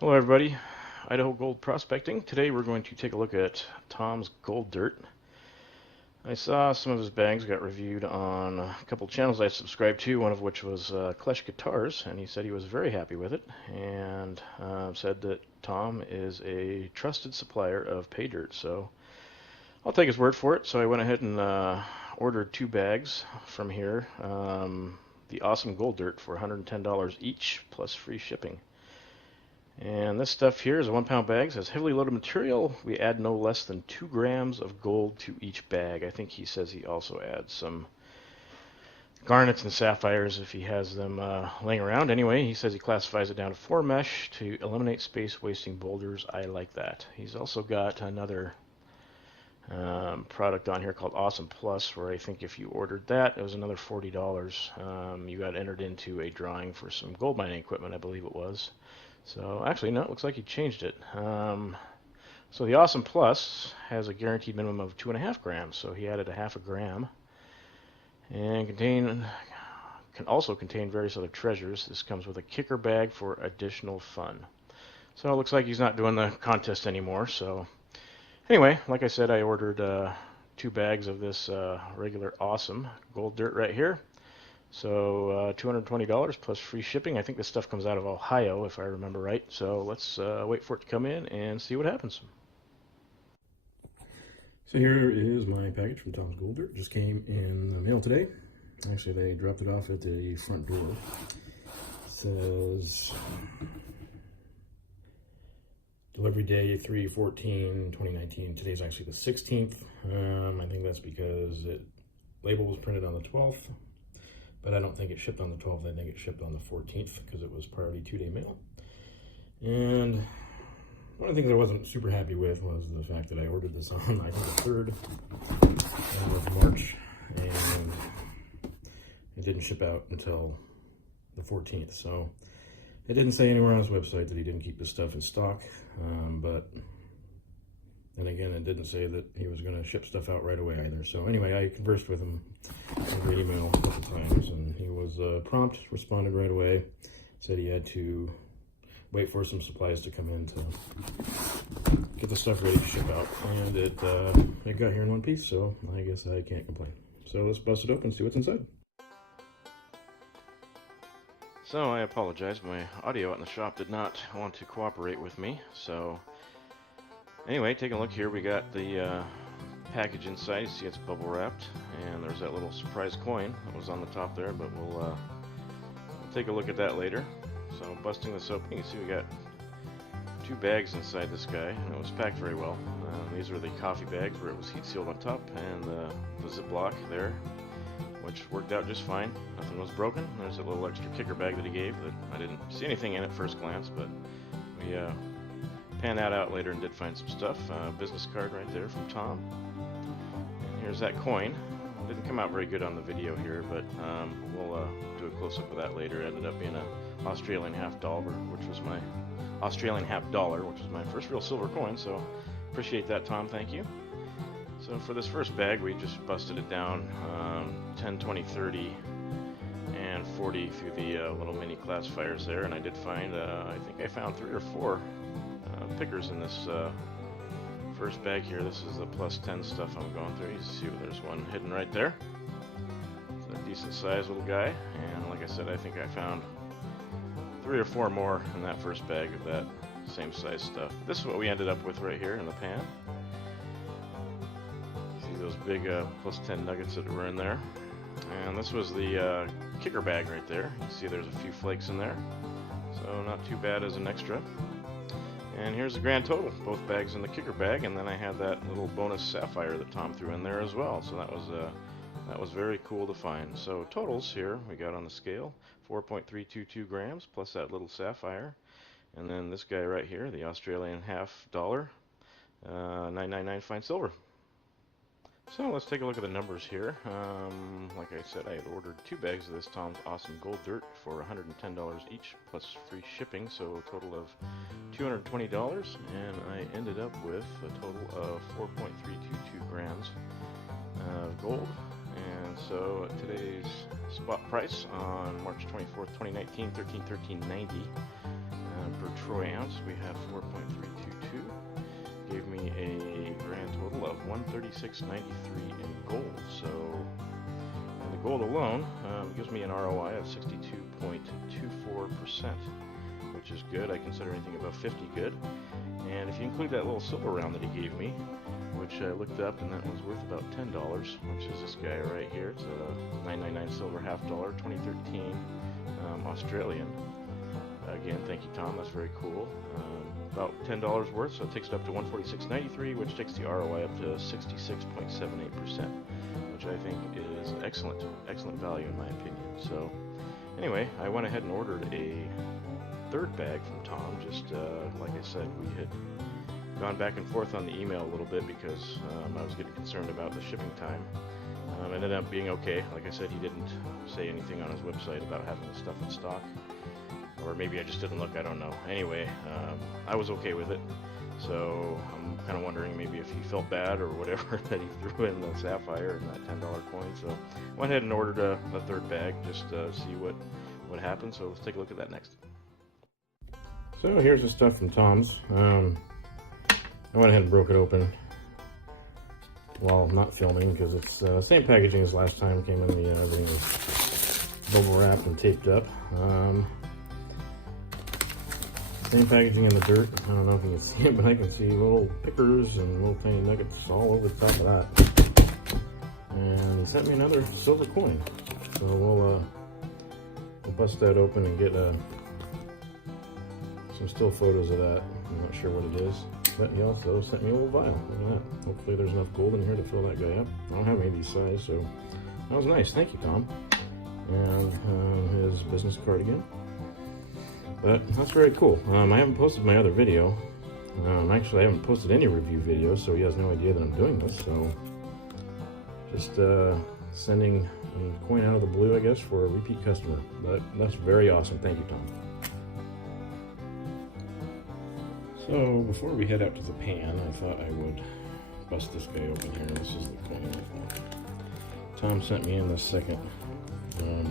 Hello everybody, Idaho Gold Prospecting. Today we're going to take a look at Tom's Gold Dirt. I saw some of his bags got reviewed on a couple channels I subscribed to, one of which was Klesh Guitars, and he said he was very happy with it, and said that Tom is a trusted supplier of pay dirt, so I'll take his word for it. So I went ahead and ordered 2 bags from here, the AUsome Gold Dirt for $110 each, plus free shipping. And this stuff here is a 1-pound bag. It says heavily loaded material. We add no less than 2 grams of gold to each bag. I think he says he also adds some garnets and sapphires if he has them laying around. Anyway, he says he classifies it down to 4 mesh to eliminate space wasting boulders. I like that. He's also got another product on here called AUsome Plus, where I think if you ordered that, it was another $40. You got entered into a drawing for some gold mining equipment, I believe it was. So actually, no, it looks like he changed it. So the AUsome Plus has a guaranteed minimum of 2.5 grams, so he added a half a gram. And can also contain various other treasures. This comes with a kicker bag for additional fun. So it looks like he's not doing the contest anymore. So anyway, like I said, I ordered 2 bags of this regular AUsome Gold Dirt right here. So $220 plus free shipping. I think this stuff comes out of Ohio, if I remember right. So let's wait for it to come in and see what happens. So here is my package from Tom's Gold Dirt. Just came in the mail today. Actually, they dropped it off at the front door. It says delivery day 3/14/2019. Today's actually the 16th. I think that's because the label was printed on the 12th. But I don't think it shipped on the 12th. I think it shipped on the 14th because it was priority 2-day mail. And one of the things I wasn't super happy with was the fact that I ordered this on, I think, the 3rd of March, and it didn't ship out until the 14th. So it didn't say anywhere on his website that he didn't keep the stuff in stock, but then again, it didn't say that he was going to ship stuff out right away either. So anyway, I conversed with him over email a couple times, and he was prompt, responded right away, said he had to wait for some supplies to come in to get the stuff ready to ship out. And it got here in one piece, so I guess I can't complain. So let's bust it open and see what's inside. So I apologize. My audio out in the shop did not want to cooperate with me. So anyway, take a look here. We got the package inside. You see it's bubble wrapped, and there's that little surprise coin that was on the top there, but we'll take a look at that later. So busting this open, you can see we got 2 bags inside this guy, and it was packed very well. These are the coffee bags where it was heat sealed on top, and the Ziploc there, which worked out just fine. Nothing was broken. There's a little extra kicker bag that he gave that I didn't see anything in at first glance, but we panned that out later and did find some stuff. Business card right there from Tom. And here's that coin. Didn't come out very good on the video here, but we'll do a close-up of that later. It ended up being an Australian half dollar, which was my first real silver coin, so appreciate that, Tom. Thank you. So for this first bag, we just busted it down 10, 20, 30, and 40 through the little mini classifiers there, and I did find, I think I found 3 or 4 pickers in this first bag here. This is the plus 10 stuff I'm going through. You see there's one hidden right there. It's a decent sized little guy, and like I said, I think I found 3 or 4 more in that first bag of that same size stuff. This is what we ended up with right here in the pan. See those big plus 10 nuggets that were in there. And this was the kicker bag right there. You see there's a few flakes in there, so not too bad as an extra. And here's the grand total, both bags in the kicker bag, and then I had that little bonus sapphire that Tom threw in there as well. So that was very cool to find. So totals here we got on the scale 4.322 grams plus that little sapphire, and then this guy right here, the Australian half dollar, 999 fine silver. So let's take a look at the numbers here. Like I said, I had ordered 2 bags of this Tom's AUsome Gold Dirt for $110 each, plus free shipping, so a total of $220, and I ended up with a total of 4.322 grams of gold. And so today's spot price on March 24th, 2019, $13.90 per troy ounce. ounce, we had 4.322. Gave me a grand total of 136.93 in gold. So, and the gold alone gives me an ROI of 62.24%, which is good. I consider anything above 50 good. And if you include that little silver round that he gave me, which I looked up, and that was worth about $10, which is this guy right here. It's a 999 silver half dollar, 2013 Australian. Again, thank you, Tom. That's very cool. About $10 worth, so it takes it up to 146.93, which takes the ROI up to 66.78%, which I think is excellent value in my opinion. So, anyway, I went ahead and ordered a third bag from Tom. Just like I said, we had gone back and forth on the email a little bit because I was getting concerned about the shipping time. It ended up being okay. Like I said, he didn't say anything on his website about having the stuff in stock, or maybe I just didn't look, I don't know. Anyway, I was okay with it, so I'm kind of wondering maybe if he felt bad or whatever that he threw in the sapphire and that $10 coin. So went ahead and ordered a third bag just to see what happened. So let's take a look at that next. So here's the stuff from Tom's. I went ahead and broke it open while not filming because it's the same packaging as last time. Came in the everything was bubble wrapped and taped up. Same packaging in the dirt. I don't know if you can see it, but I can see little pickers and little tiny nuggets all over the top of that. And he sent me another silver coin. So we'll bust that open and get some still photos of that. I'm not sure what it is. But he also sent me a little vial. Look at that. Hopefully there's enough gold in here to fill that guy up. I don't have any of these size, so that was nice. Thank you, Tom. And his business card again. But that's very cool. I haven't posted my other video. Actually, I haven't posted any review videos, so he has no idea that I'm doing this. So just sending a coin out of the blue, I guess, for a repeat customer. But that's very awesome. Thank you, Tom. So before we head out to the pan, I thought I would bust this guy open here. This is the coin I thought. Tom sent me in the second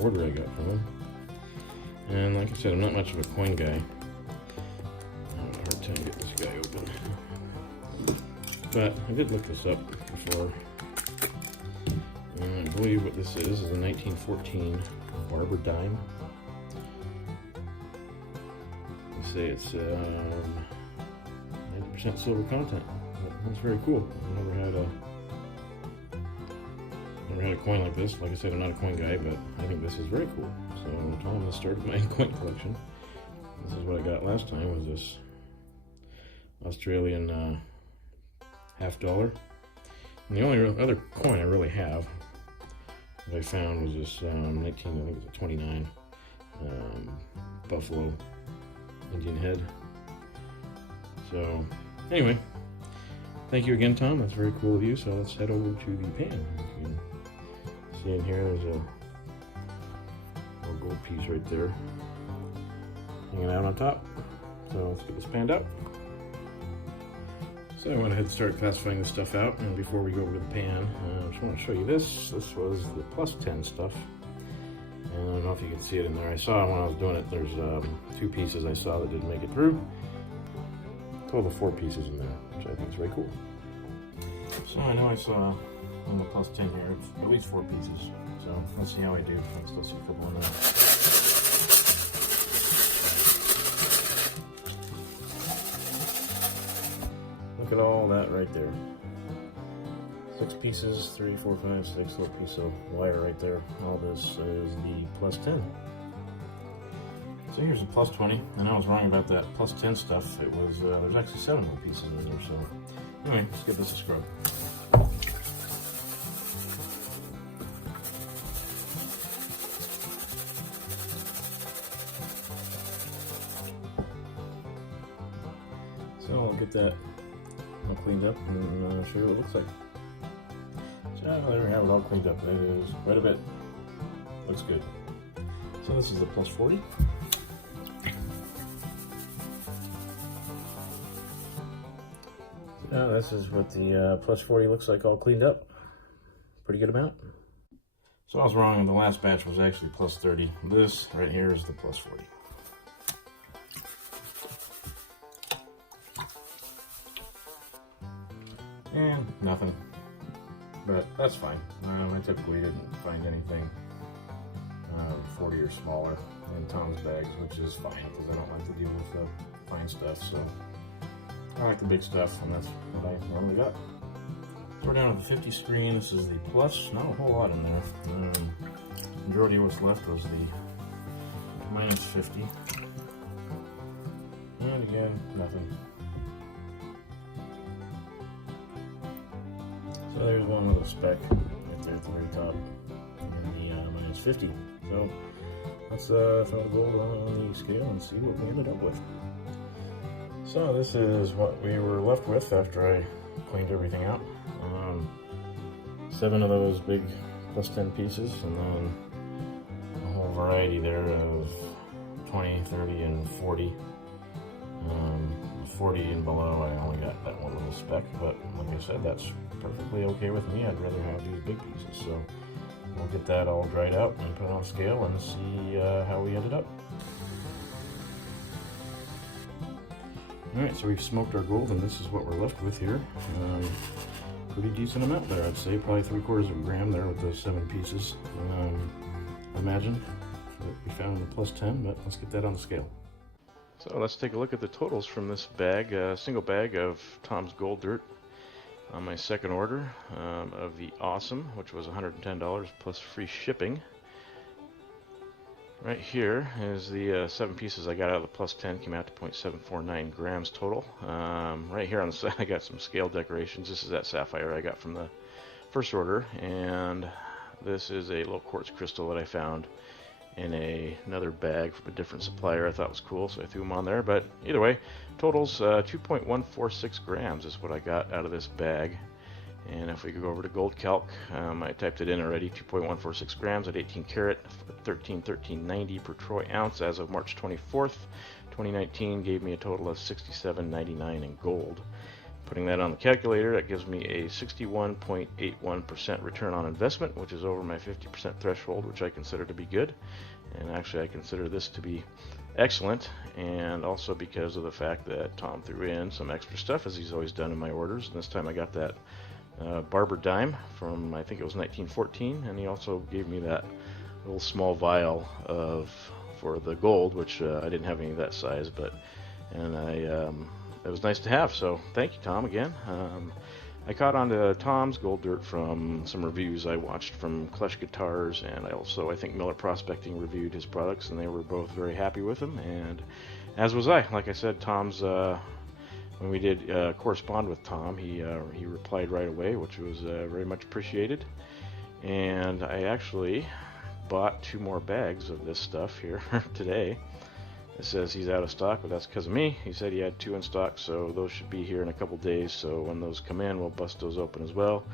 order I got from him. And like I said, I'm not much of a coin guy. I have a hard time getting this guy open. But I did look this up before. And I believe what this is a 1914 Barber dime. They say it's 90% silver content. That's very cool. I've never had a coin like this. Like I said, I'm not a coin guy, but I think this is very cool. So Tom has started my coin collection. This is what I got last time, was this Australian half dollar. And the only other coin I really have that I found was this 29 Buffalo Indian head. So anyway, thank you again, Tom. That's very cool of you. So let's head over to the pan. As you can see in here, there's a little gold piece right there hanging out on top. So let's get this panned out. So I went ahead and started classifying this stuff out, and before we go over to the pan, I just want to show you this. This was the plus 10 stuff. And I don't know if you can see it in there. I saw when I was doing it, there's 2 pieces I saw that didn't make it through. Total of 4 pieces in there, which I think is very cool. So I know I saw on the plus 10 here, it's at least 4 pieces. So let's see how I do. I can still see a couple in there. Look at all that right there. 6 pieces, 3, 4, 5, 6 little piece of wire right there. All this is the plus 10. So here's a plus 20, and I was wrong about that plus 10 stuff. It was, there's actually 7 little pieces in there, so anyway, let's give this a scrub. So I'll get that all cleaned up and show you what it looks like. So there we have it all cleaned up. It is quite a bit. Looks good. So this is the plus 40. So this is what the plus 40 looks like all cleaned up. Pretty good amount. So I was wrong, the last batch was actually plus 30. This right here is the plus 40. And nothing. But that's fine. I typically didn't find anything 40 or smaller in Tom's bags, which is fine because I don't like to deal with the fine stuff. So I like the big stuff, and that's what I normally got. So we're down to the 50 screen. This is the plus. Not a whole lot in there. Majority of what's left was the minus 50. And again, nothing. So there's one with a speck right there at the very top, and the minus 50. So let's throw the gold on the scale and see what we ended up with. So this is what we were left with after I cleaned everything out. 7 of those big plus 10 pieces, and then a whole variety there of 20, 30, and 40. 40 and below, I only got that one little speck, but like I said, that's perfectly okay with me. I'd rather have these big pieces, so we'll get that all dried out and put it on scale and see how we ended up. Alright, so we've smoked our gold, and this is what we're left with here. Pretty decent amount there, I'd say. Probably 3/4 of a gram there with those 7 pieces. Imagine that we found the plus 10, but let's get that on the scale. So let's take a look at the totals from this bag, single bag of Tom's Gold Dirt on my second order of the AUsome, which was $110 plus free shipping. Right here is the 7 pieces I got out of the plus 10, came out to 0.749 grams total. Right here on the side I got some scale decorations. This is that sapphire I got from the first order, and this is a little quartz crystal that I found in another bag from a different supplier. I thought was cool, so I threw them on there. But either way, totals 2.146 grams is what I got out of this bag. And if we go over to Gold Calc, I typed it in already, 2.146 grams at 18 karat, 13.90 per troy ounce as of March 24th, 2019, gave me a total of $67.99 in gold. Putting that on the calculator, that gives me a 61.81% return on investment, which is over my 50% threshold, which I consider to be good. And actually I consider this to be excellent, and also because of the fact that Tom threw in some extra stuff, as he's always done in my orders. And this time I got that barber dime from, I think it was 1914, and he also gave me that little small vial for the gold, which I didn't have any of that size, but it was nice to have, so thank you, Tom, again. I caught on to Tom's Gold Dirt from some reviews I watched from Klesh Guitars, and I think Miller Prospecting reviewed his products, and they were both very happy with him, and as was I. Like I said, Tom's, when we did correspond with Tom, he replied right away, which was very much appreciated. And I actually bought 2 more bags of this stuff here today. It says he's out of stock, but that's because of me. He said he had 2 in stock, so those should be here in a couple days. So when those come in, we'll bust those open as well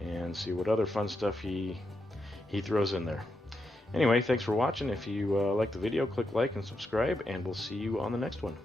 and see what other fun stuff he throws in there. Anyway, thanks for watching. If you like the video, click like and subscribe, and we'll see you on the next one.